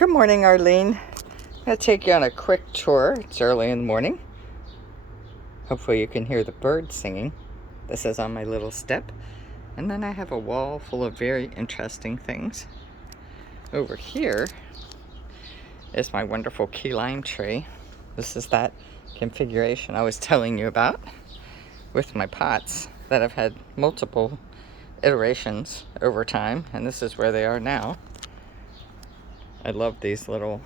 Good morning, Arlene. I'm going to take you on a quick tour. It's early in the morning. Hopefully you can hear the birds singing. This is on my little step. And then I have a wall full of very interesting things. Over here is my wonderful key lime tree. This is that configuration I was telling you about with my pots that have had multiple iterations over time. And this is where they are now. I love these little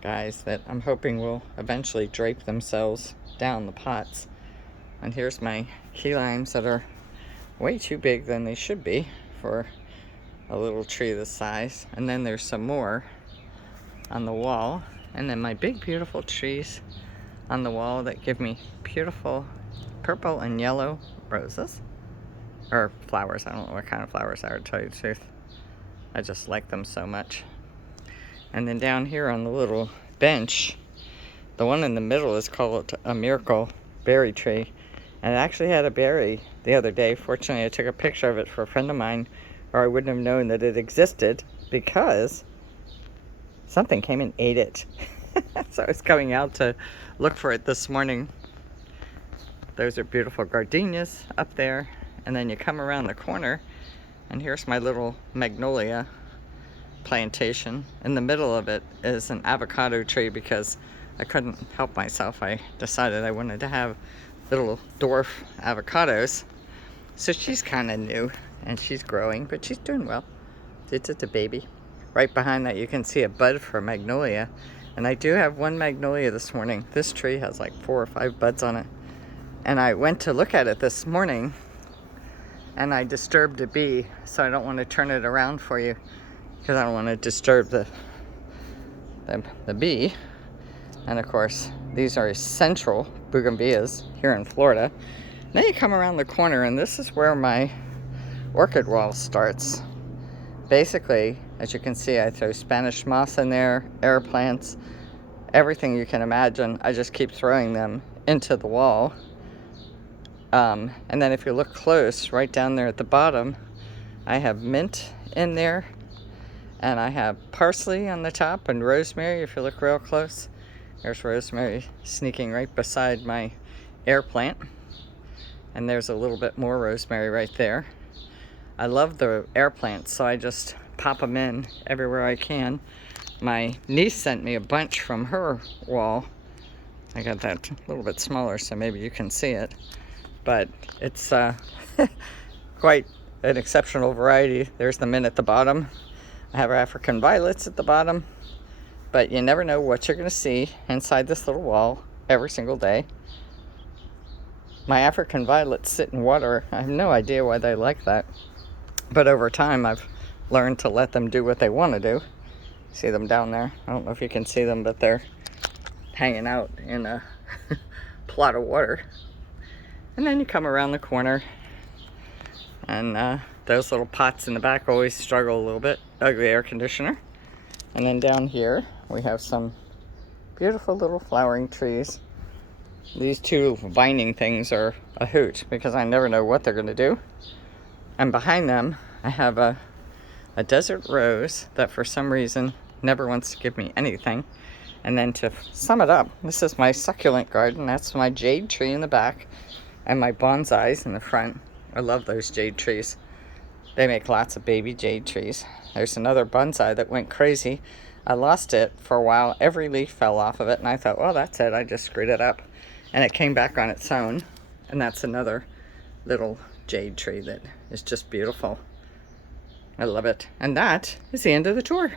guys that I'm hoping will eventually drape themselves down the pots. And here's my key limes that are way too big than they should be for a little tree this size. And then there's some more on the wall. And then my big beautiful trees on the wall that give me beautiful purple and yellow roses. Or flowers. I don't know what kind of flowers they are, to tell you the truth. I just like them so much. And then down here on the little bench, the one in the middle is called a miracle berry tree. And it actually had a berry the other day. Fortunately, I took a picture of it for a friend of mine, or I wouldn't have known that it existed because something came and ate it. So I was coming out to look for it this morning. Those are beautiful gardenias up there. And then you come around the corner, and here's my little magnolia plantation. In the middle of it is an avocado tree because I couldn't help myself. I decided I wanted to have little dwarf avocados. So she's kind of new and she's growing, but she's doing well. It's a baby. Right behind that you can see a bud for magnolia. And I do have one magnolia this morning. This tree has like 4 or 5 buds on it. And I went to look at it this morning and I disturbed a bee, so I don't want to turn it around for you because I don't want to disturb the bee. And of course, these are central bougainvilleas here in Florida. Now you come around the corner and this is where my orchid wall starts. Basically, as you can see, I throw Spanish moss in there, air plants, everything you can imagine. I just keep throwing them into the wall. And then if you look close, right down there at the bottom, I have mint in there. And I have parsley on the top and rosemary, if you look real close. There's rosemary sneaking right beside my air plant. And there's a little bit more rosemary right there. I love the air plants, so I just pop them in everywhere I can. My niece sent me a bunch from her wall. I got that a little bit smaller, so maybe you can see it. But it's quite an exceptional variety. There's the mint at the bottom. I have African violets at the bottom. But you never know what you're going to see inside this little wall every single day. My African violets sit in water. I have no idea why they like that. But over time, I've learned to let them do what they want to do. See them down there? I don't know if you can see them, but they're hanging out in a plot of water. And then you come around the corner, and those little pots in the back always struggle a little bit. Ugly air conditioner. And then down here, we have some beautiful little flowering trees. These 2 vining things are a hoot because I never know what they're going to do. And behind them, I have a desert rose that for some reason never wants to give me anything. And then to sum it up, this is my succulent garden. That's my jade tree in the back. And my bonsais in the front. I love those jade trees. They make lots of baby jade trees. There's another bonsai that went crazy. I lost it for a while. Every leaf fell off of it. And I thought, well, that's it. I just screwed it up. And it came back on its own. And that's another little jade tree that is just beautiful. I love it. And that is the end of the tour.